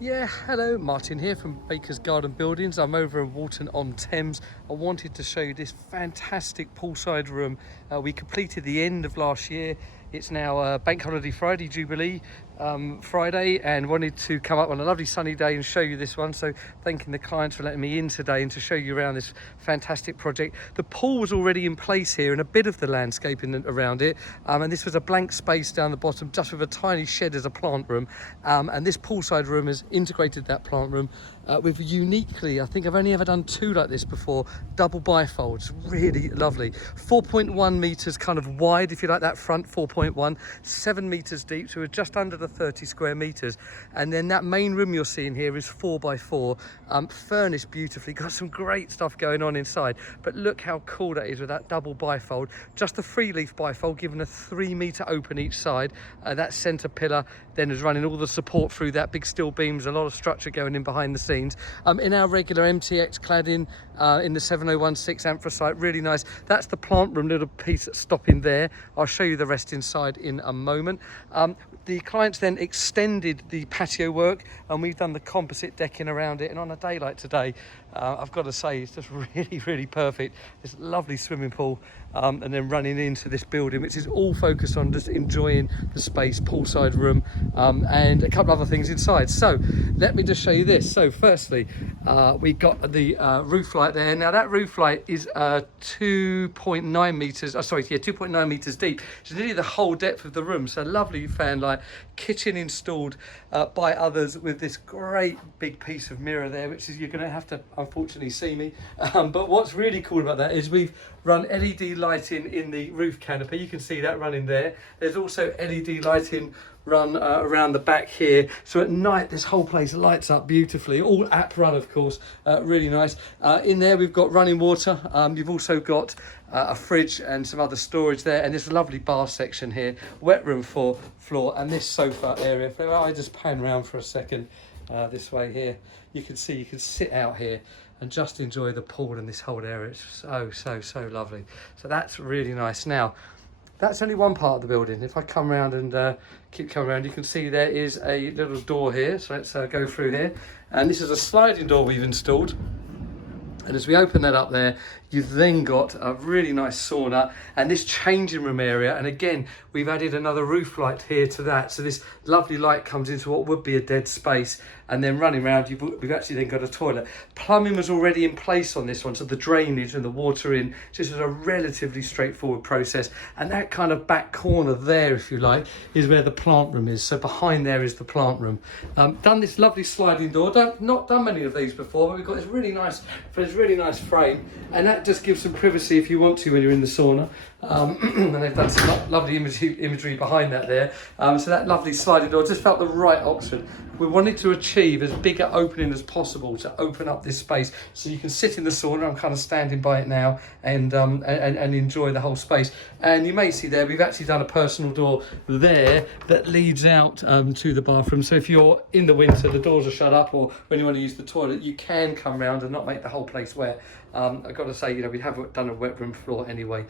Yeah, hello, Martin here from Baker's Garden Buildings. I'm over in Walton on Thames. I wanted to show you this fantastic poolside room. We completed the end of last year. It's now Bank Holiday Friday, Jubilee Friday, and wanted to come up on a lovely sunny day and show you this one. So thanking the clients for letting me in today and to show you around this fantastic project. The pool was already in place here and a bit of the landscaping around it. And this was a blank space down the bottom, just with a tiny shed as a plant room. And this poolside room has integrated that plant room with uniquely, I think I've only ever done two like this before, double bifolds. Really lovely. 4.1 meters kind of wide, if you like, that front 4.1, 7 meters deep, so we're just under the 30 square meters. And then that main room you're seeing here is 4x4, furnished beautifully, got some great stuff going on inside. But look how cool that is with that double bifold. Just a 3-leaf bifold, given a 3-meter open each side. That center pillar then is running all the support through that, big steel beams, a lot of structure going in behind the scenes. In our regular MTX cladding in the 7016 anthracite, really nice. That's the plant room little piece stopping there. I'll show you the rest inside in a moment. The clients then extended the patio work and we've done the composite decking around it, and on a day like today, I've got to say it's just really perfect. This lovely swimming pool and then running into this building, which is all focused on just enjoying the space, poolside room, and a couple of other things inside. So let me just show you this. So firstly, we got the roof light there. Now that roof light is 2.9 meters, 2.9 meters deep. It's nearly the whole depth of the room. So lovely fan light, kitchen installed by others with this great big piece of mirror there, which is, you're going to have to unfortunately see me. But what's really cool about that is we've run LED lighting in the roof canopy. You can see that running there. There's also LED lighting run around the back here, so at night this whole place lights up beautifully, all app run of course. Really nice. In there we've got running water. You've also got a fridge and some other storage there, and this lovely bar section here, wet room floor, and this sofa area. If I just pan around for a second this way here, you can see you can sit out here and just enjoy the pool and this whole area. It's so lovely. So that's really nice. Now that's only one part of the building. If I come around and keep coming around, you can see there is a little door here. So let's go through here. And this is a sliding door we've installed. And as we open that up there, you've then got a really nice sauna and this changing room area. And again, we've added another roof light here to that. So this lovely light comes into what would be a dead space. And then running around, we've actually then got a toilet. Plumbing was already in place on this one, so the drainage and the water in. So this was a relatively straightforward process. And that kind of back corner there, if you like, is where the plant room is. So behind there is the plant room. Done this lovely sliding door. Not done many of these before, but we've got this really nice frame, and that just gives some privacy if you want to when you're in the sauna. And they've done some lovely imagery behind that there. So that lovely sliding door just felt the right option. We wanted to achieve as big an opening as possible to open up this space so you can sit in the sauna. I'm kind of standing by it now and enjoy the whole space. And you may see there we've actually done a personal door there that leads out to the bathroom. So if you're in the winter, the doors are shut up, or when you want to use the toilet, you can come round and not make the whole place wet. I've got to say, we have done a wet room floor anyway.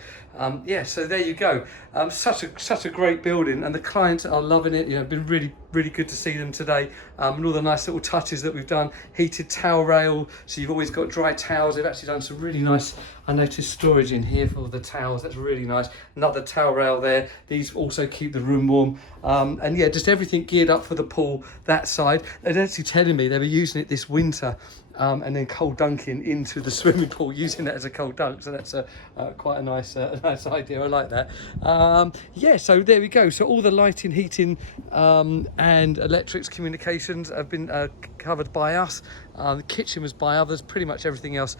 Yeah, so there you go. Such a great building, and the clients are loving it. It's been really good to see them today. And all the nice little touches that we've done. Heated towel rail, so you've always got dry towels. They've actually done some really nice, I noticed, storage in here for the towels. That's really nice. Another towel rail there. These also keep the room warm. And yeah, just everything geared up for the pool that side. They're actually telling me they were using it this winter. And then cold dunking into the swimming pool, using that as a cold dunk. So that's quite a nice idea. I like that. Yeah, so there we go. So all the lighting, heating, and electrics, communications have been covered by us. The kitchen was by others. Pretty much everything else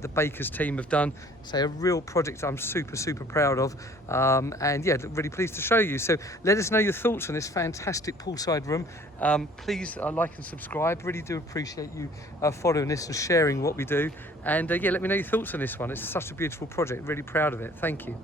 the Baker's team have done. So a real project I'm super proud of. And yeah, really pleased to show you. So let us know your thoughts on this fantastic poolside room. Please like and subscribe. Really do appreciate you following this and sharing what we do. And yeah, let me know your thoughts on this one. It's such a beautiful project. Really proud of it. Thank you.